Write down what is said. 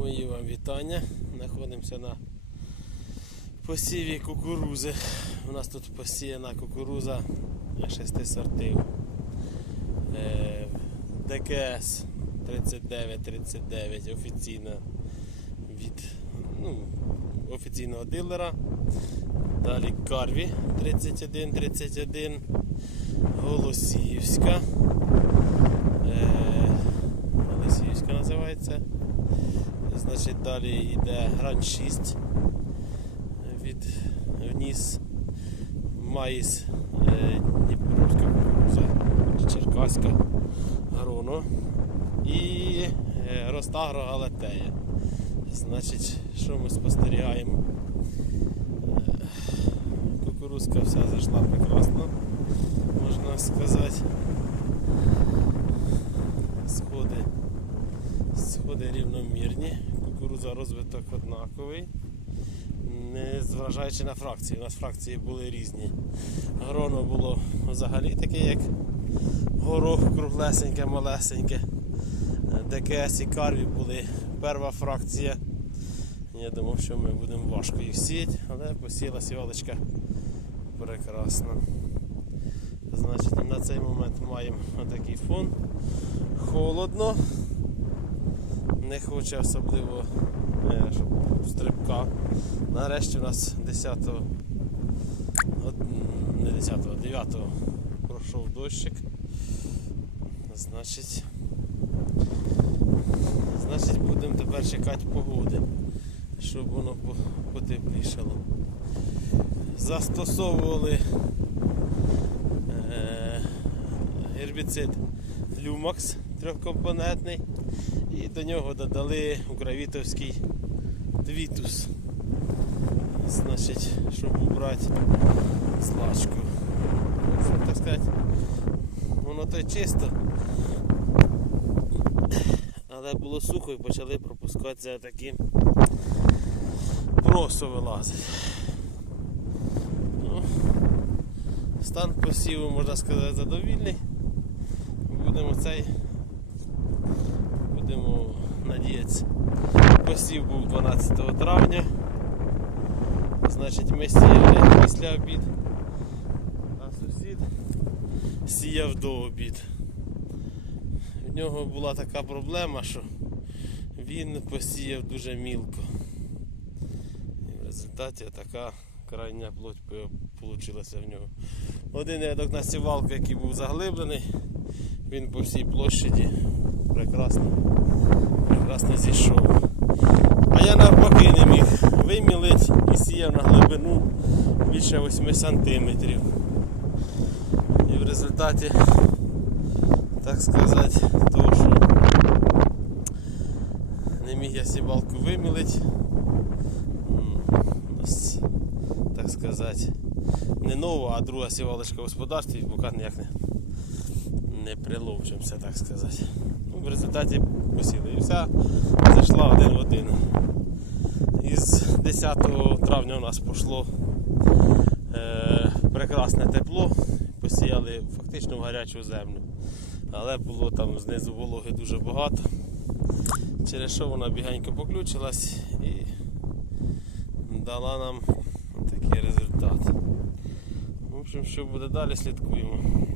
Мої вам вітання. Знаходимося на посіві кукурузи. У нас тут посіяна кукуруза шести сортів. Е, ДКС 3939 офіційна від ну, офіційного дилера. Далі Карві 3131, Голосіївська. Е, Голосіївська називається. Значить, далі йде грань 6 від вниз. Маїс е, Дніпровська кукуруза, Черкаська, Гроно і е, Ростагро Галатея. Значить, що ми спостерігаємо? Е, Кукурузка вся зайшла прекрасно, можна сказати. Сходи Сходи рівномірні, кукуруза розвиток однаковий, не зважаючи на фракції. У нас фракції були різні. Гроно було взагалі таке, як горох круглесеньке, малесеньке. ДКС і карві були перша фракція. Я думав, що ми будемо важко їх сіяти, але посіяла сівалочка прекрасно. Значить, на цей момент маємо отакий фон. Холодно не хоче особливо е, щоб стрибка. Нарешті у нас 10 от, не 10, 9 пройшов дощик. Значить, значить будемо тепер чекати погоди, щоб воно потеплішало. Застосовували е, гербіцид Люмакс трьохкомпонентний. І до нього додали укравітовський твітус. Значить, щоб убрати злачку. Щоб, так сказати, воно то чисто. Але було сухо і почали пропускатися такі просо вилазить. Ну, стан посіву, можна сказати, задовільний. Будемо цей надіятися. Посів був 12 травня. Значить ми сіяли після обід, а сусід сіяв до обід. В нього була така проблема, що він посіяв дуже мілко. І в результаті така крайня плоть вийшла в нього. Один рядок на сівалку, який був заглиблений, він по всій площаді прекрасно, прекрасно зійшов. А я навпаки не міг вимілити і сіяв на глибину більше 8 сантиметрів. І в результаті, так сказати, того, що не міг я сівалку вимілити, так сказати, не нова, а друга сівалочка в господарстві, поки ніяк не не приловчимося, так сказати. Ну, в результаті посіли. І вся зайшла один в один. Із 10 травня у нас пішло е, прекрасне тепло, посіяли фактично в гарячу землю. Але було там знизу вологи дуже багато. Через що вона бігенько поключилась і дала нам такий результат. В общем, що буде далі, слідкуємо.